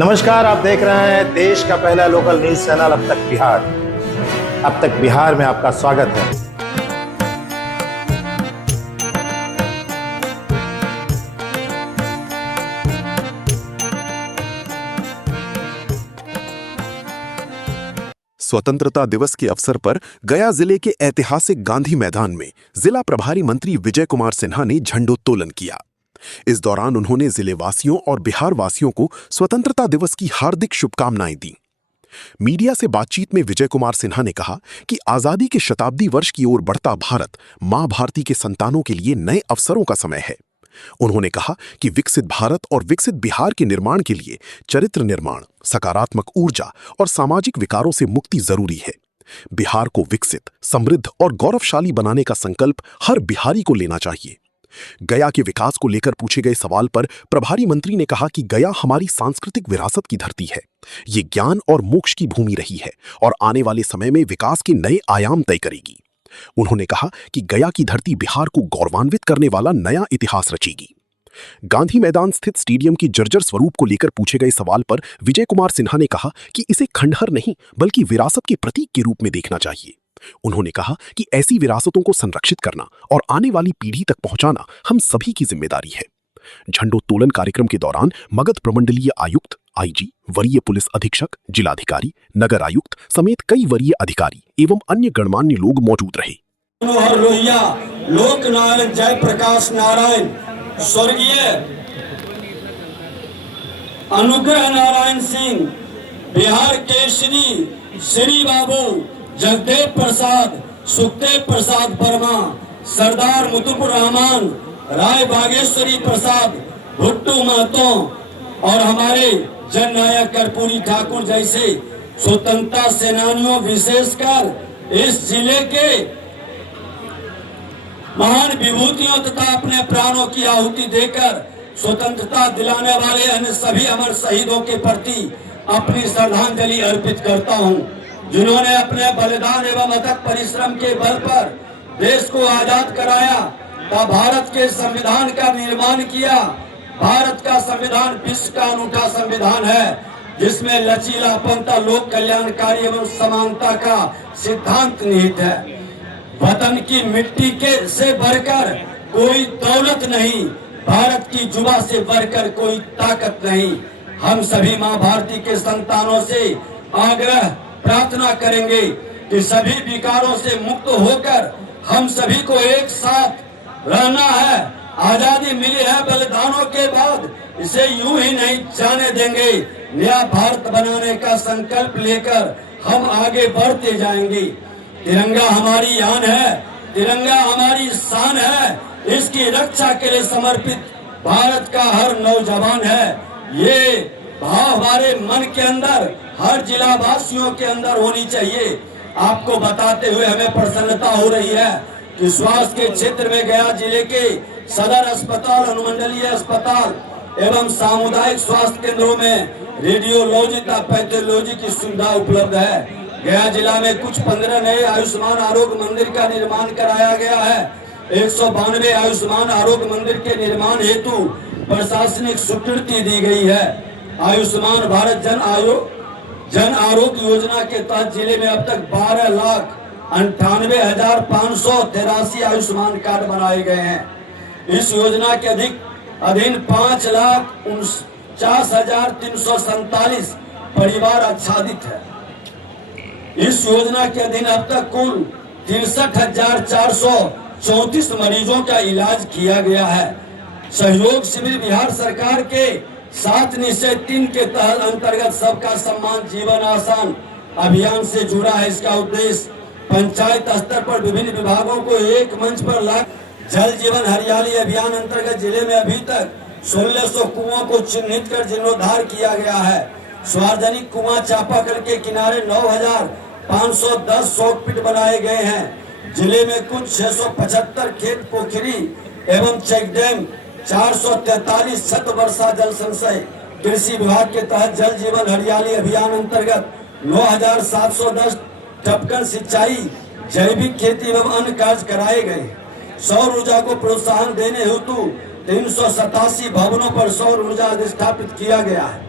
नमस्कार, आप देख रहे हैं देश का पहला लोकल न्यूज चैनल अब तक बिहार। अब तक बिहार में आपका स्वागत है। स्वतंत्रता दिवस के अवसर पर गया जिले के ऐतिहासिक गांधी मैदान में जिला प्रभारी मंत्री विजय कुमार सिन्हा ने झंडोत्तोलन किया। इस दौरान उन्होंने जिले वासियों और बिहार वासियों को स्वतंत्रता दिवस की हार्दिक शुभकामनाएं दी। मीडिया से बातचीत में विजय कुमार सिन्हा ने कहा कि आजादी के शताब्दी वर्ष की ओर बढ़ता भारत मां भारती के संतानों के लिए नए अवसरों का समय है। उन्होंने कहा कि विकसित भारत और विकसित बिहार के निर्माण के लिए चरित्र निर्माण, सकारात्मक ऊर्जा और सामाजिक विकारों से मुक्ति जरूरी है। बिहार को विकसित, समृद्ध और गौरवशाली बनाने का संकल्प हर बिहारी को लेना चाहिए। गया के विकास को लेकर पूछे गए सवाल पर प्रभारी मंत्री ने कहा कि गया हमारी सांस्कृतिक विरासत की धरती है। ये ज्ञान और मोक्ष की भूमि रही है और आने वाले समय में विकास के नए आयाम तय करेगी। उन्होंने कहा कि गया की धरती बिहार को गौरवान्वित करने वाला नया इतिहास रचेगी। गांधी मैदान स्थित स्टेडियम की जर्जर स्वरूप को लेकर पूछे गए सवाल पर विजय कुमार सिन्हा ने कहा कि इसे खंडहर नहीं बल्कि विरासत के प्रतीक के रूप में देखना चाहिए। उन्होंने कहा कि ऐसी विरासतों को संरक्षित करना और आने वाली पीढ़ी तक पहुंचाना हम सभी की जिम्मेदारी है। झंडोत्तोलन कार्यक्रम के दौरान मगध प्रमंडलीय आयुक्त, आईजी, वरीय पुलिस अधीक्षक, जिलाधिकारी, नगर आयुक्त समेत कई वरीय अधिकारी एवं अन्य गणमान्य लोग मौजूद रहे। मनोहर लोहिया, लोक नारायण जयप्रकाश नारायण, स्वर्गीय अनुग्रह नारायण सिंह, बिहार केसरी श्री बाबू जगदेव प्रसाद, सुखदेव प्रसाद वर्मा, सरदार मुतुकुर रहमान, राय बागेश्वरी प्रसाद, भुट्टू महतो और हमारे जननायक कर्पूरी ठाकुर जैसे स्वतंत्रता सेनानियों, विशेषकर इस जिले के महान विभूतियों तथा अपने प्राणों की आहुति देकर स्वतंत्रता दिलाने वाले अन्य सभी अमर शहीदों के प्रति अपनी श्रद्धांजलि अर्पित करता हूं, जिन्होंने अपने बलिदान एवं अथक परिश्रम के बल पर देश को आजाद कराया व भारत के संविधान का निर्माण किया। भारत का संविधान विश्व का अनूठा संविधान है, जिसमें लचीलापनता, लोक कल्याणकारी एवं समानता का सिद्धांत निहित है। वतन की मिट्टी के से बढ़कर कोई दौलत नहीं, भारत की जुबा से बढ़कर कोई ताकत नहीं। हम सभी मां भारती के संतानों से आग्रह प्रार्थना करेंगे कि सभी विकारों से मुक्त होकर हम सभी को एक साथ रहना है। आजादी मिली है बलिदानों के बाद, इसे यूं ही नहीं जाने देंगे। नया भारत बनाने का संकल्प लेकर हम आगे बढ़ते जाएंगे। तिरंगा हमारी आन है, तिरंगा हमारी शान है। इसकी रक्षा के लिए समर्पित भारत का हर नौजवान है। ये भाव हमारे मन के अंदर, हर जिला वासियों के अंदर होनी चाहिए। आपको बताते हुए हमें प्रसन्नता हो रही है कि स्वास्थ्य के क्षेत्र में गया जिले के सदर अस्पताल, अनुमंडलीय अस्पताल एवं सामुदायिक स्वास्थ्य केंद्रों में रेडियोलॉजी तथा पैथोलॉजी की सुविधा उपलब्ध है। गया जिला में कुछ 15 नए आयुष्मान आरोग्य मंदिर का निर्माण कराया गया है। 192 आयुष्मान आरोग्य मंदिर के निर्माण हेतु प्रशासनिक स्वीकृति दी गई है। आयुष्मान भारत जन आरोग्य योजना के तहत जिले में अब तक 12,98,583 आयुष्मान कार्ड बनाए गए हैं। इस योजना के अधीन 5,49,347 परिवार आच्छादित है। इस योजना के अधीन अब तक कुल 63,434 मरीजों का इलाज किया गया है। सहयोग शिविर बिहार सरकार के 7 निश्चय 3 के तहत अंतर्गत सबका सम्मान जीवन आसान अभियान से जुड़ा है। इसका उद्देश्य पंचायत स्तर पर विभिन्न विभागों को एक मंच पर ला जल जीवन हरियाली अभियान अंतर्गत जिले में अभी तक 1600 कुओं को चिन्हित कर जीर्णोद्धार किया गया है। सार्वजनिक कुआं चापाकल के किनारे 9,510 शॉक पिट बनाए गए हैं। जिले में कुल 675 खेत पोखरी एवं चेक डैम, 443 छत वर्षा जल संचय। कृषि विभाग के तहत जल जीवन हरियाली अभियान अंतर्गत 9,710 टपकन सिंचाई, जैविक खेती एवं अन्य कार्य कराए गए। सौर ऊर्जा को प्रोत्साहन देने हेतु 387 भवनों पर सौर ऊर्जा स्थापित किया गया है।